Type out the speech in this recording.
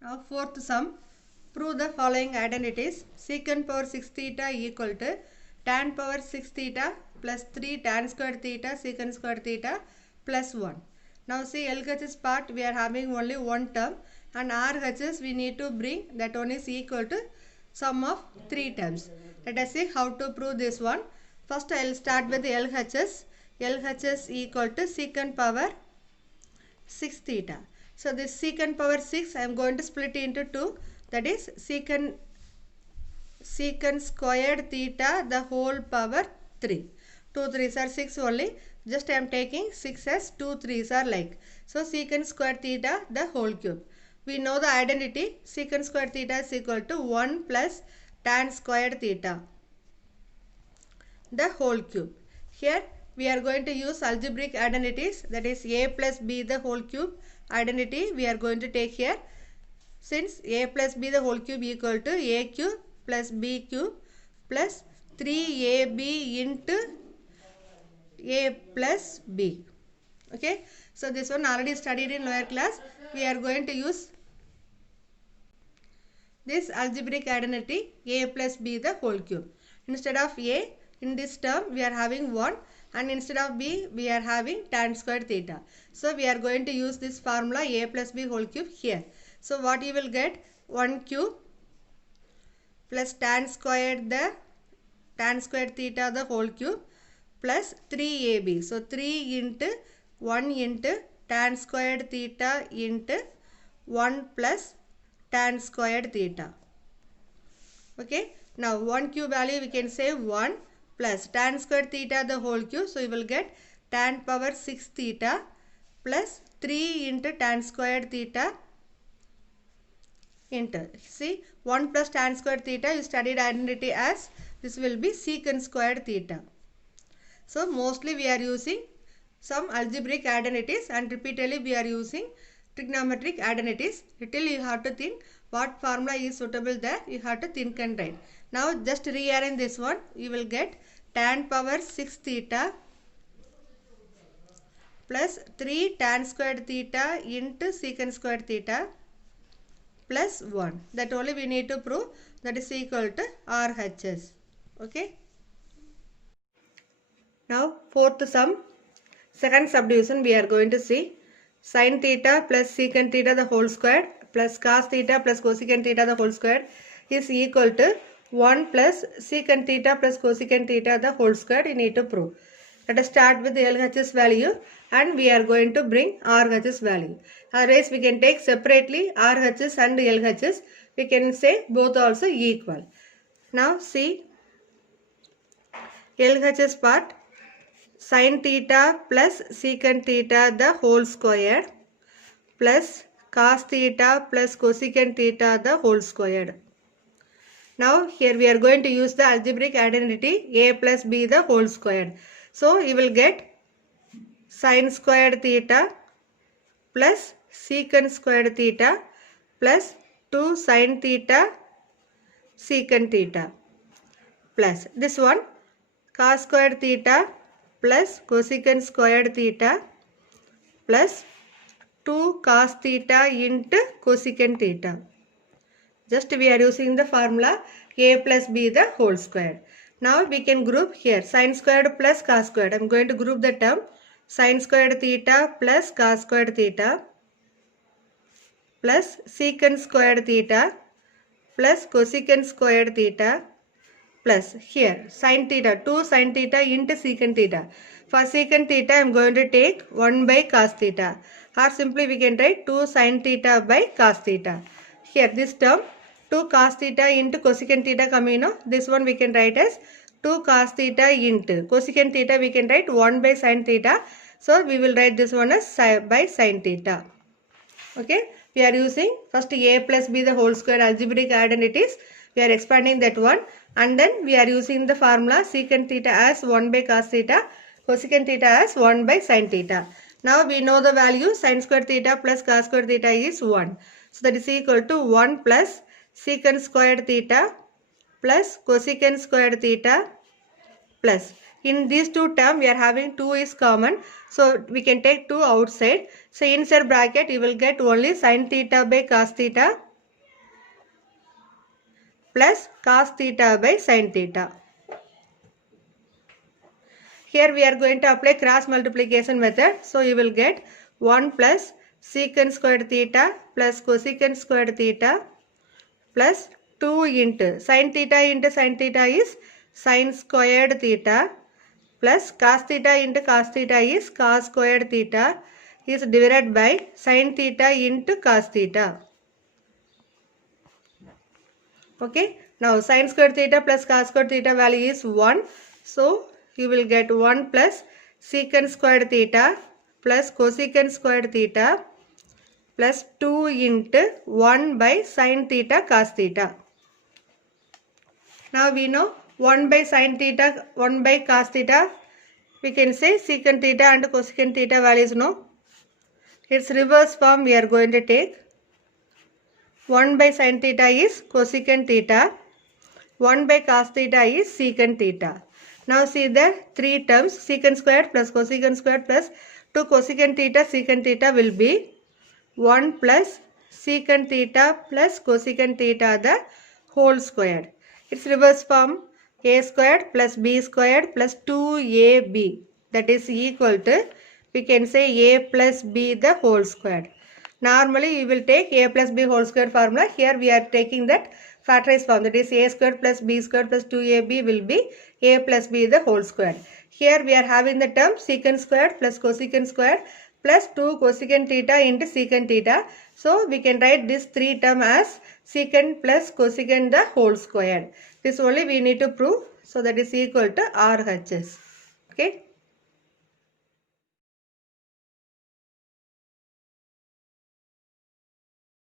Now fourth sum. Prove the following identities. Secant power 6 theta equal to tan power 6 theta plus 3 tan square theta secant square theta plus 1. Now see LHS part we are having only one term, and RHS we need to bring that one is equal to sum of 3 terms. Let us see how to prove this one. First I will start with LHS. LHS equal to secant power 6 theta. So this secant power 6 I am going to split into 2, that is secant squared theta the whole power 3. 2 3s are 6 only, just I am taking 6 as 2 3s are like. So secant squared theta the whole cube. We know the identity, secant squared theta is equal to 1 plus tan squared theta the whole cube. Here we are going to use algebraic identities, that is a plus b the whole cube identity we are going to take here. Since a plus b the whole cube equal to a cube plus b cube plus 3ab into a plus b. Okay, so this one already studied in lower class. We are going to use this algebraic identity a plus b the whole cube. Instead of a, in this term we are having 1, and instead of b we are having tan squared theta. So we are going to use this formula a plus b whole cube here. So what you will get, 1 cube plus tan squared theta the whole cube plus 3ab. So 3 into 1 into tan squared theta into 1 plus tan squared theta. Okay, now 1 cube value we can say 1 plus tan squared theta the whole cube. So you will get tan power 6 theta plus 3 into tan squared theta into, see 1 plus tan squared theta you studied identity as, this will be secant squared theta. So mostly we are using some algebraic identities, and repeatedly we are using trigonometric identities. Little you have to think what formula is suitable there, you have to think and write. Now just rearrange this one, you will get tan power 6 theta plus 3 tan squared theta into secant squared theta plus 1. That only we need to prove, that is equal to RHS. Okay. Now fourth sum, second subdivision we are going to see sin theta plus secant theta the whole squared plus cos theta plus cosecant theta the whole squared is equal to 1 plus secant theta plus cosecant theta the whole squared you need to prove. Let us start with the LHS value, and we are going to bring RHS value. Otherwise we can take separately RHS and LHS, we can say both also equal. Now see LHS part, sin theta plus secant theta the whole squared plus cos theta plus cosecant theta the whole squared. Now here we are going to use the algebraic identity a plus b the whole squared. So you will get sin squared theta plus secant squared theta plus 2 sin theta secant theta plus this one cos squared theta plus cosecant squared theta plus 2 cos theta into cosecant theta. Just we are using the formula a plus b the whole squared. Now we can group here sin squared plus cos squared. I am going to group the term sin squared theta plus cos squared theta plus secant squared theta plus cosecant squared theta plus here sin theta, 2 sin theta into secant theta. For secant theta I am going to take 1 by cos theta, or simply we can write 2 sin theta by cos theta. Here this term 2 cos theta into cosecant theta coming, no? This one we can write as 2 cos theta into cosecant theta, we can write 1 by sin theta. So we will write this one as by sin theta. Okay, we are using first a plus b the whole square algebraic identities. We are expanding that one, and then we are using the formula secant theta as 1 by cos theta, cosecant theta as 1 by sin theta. Now we know the value sin square theta plus cos square theta is 1. So that is equal to 1 plus secant squared theta plus cosecant squared theta plus, in these two terms we are having 2 is common, so we can take 2 outside. So inside bracket you will get only sin theta by cos theta plus cos theta by sin theta. Here we are going to apply cross multiplication method. So you will get 1 plus secant squared theta plus cosecant squared theta plus 2 into sin theta is sin squared theta plus cos theta is cos squared theta is divided by sin theta into cos theta. Okay. Now sin squared theta plus cos squared theta value is 1. So you will get 1 plus secant squared theta plus cosecant squared theta plus 2 into 1 by sin theta cos theta. Now we know 1 by sin theta, 1 by cos theta. We can say secant theta and cosecant theta values no. Its reverse form we are going to take. 1 by sin theta is cosecant theta. 1 by cos theta is secant theta. Now see the three terms, secant squared plus cosecant squared plus 2 cosecant theta secant theta will be 1 plus secant theta plus cosecant theta the whole squared. Its reverse form a squared plus b squared plus 2ab, that is equal to, we can say a plus b the whole squared. Normally you will take a plus b whole square formula. Here we are taking that factorized form, that is a squared plus b squared plus 2ab will be a plus b the whole square. Here we are having the term secant squared plus cosecant squared plus 2 cosecant theta into secant theta. So we can write this three term as secant plus cosecant the whole square. This only we need to prove. So that is equal to RHS. Okay.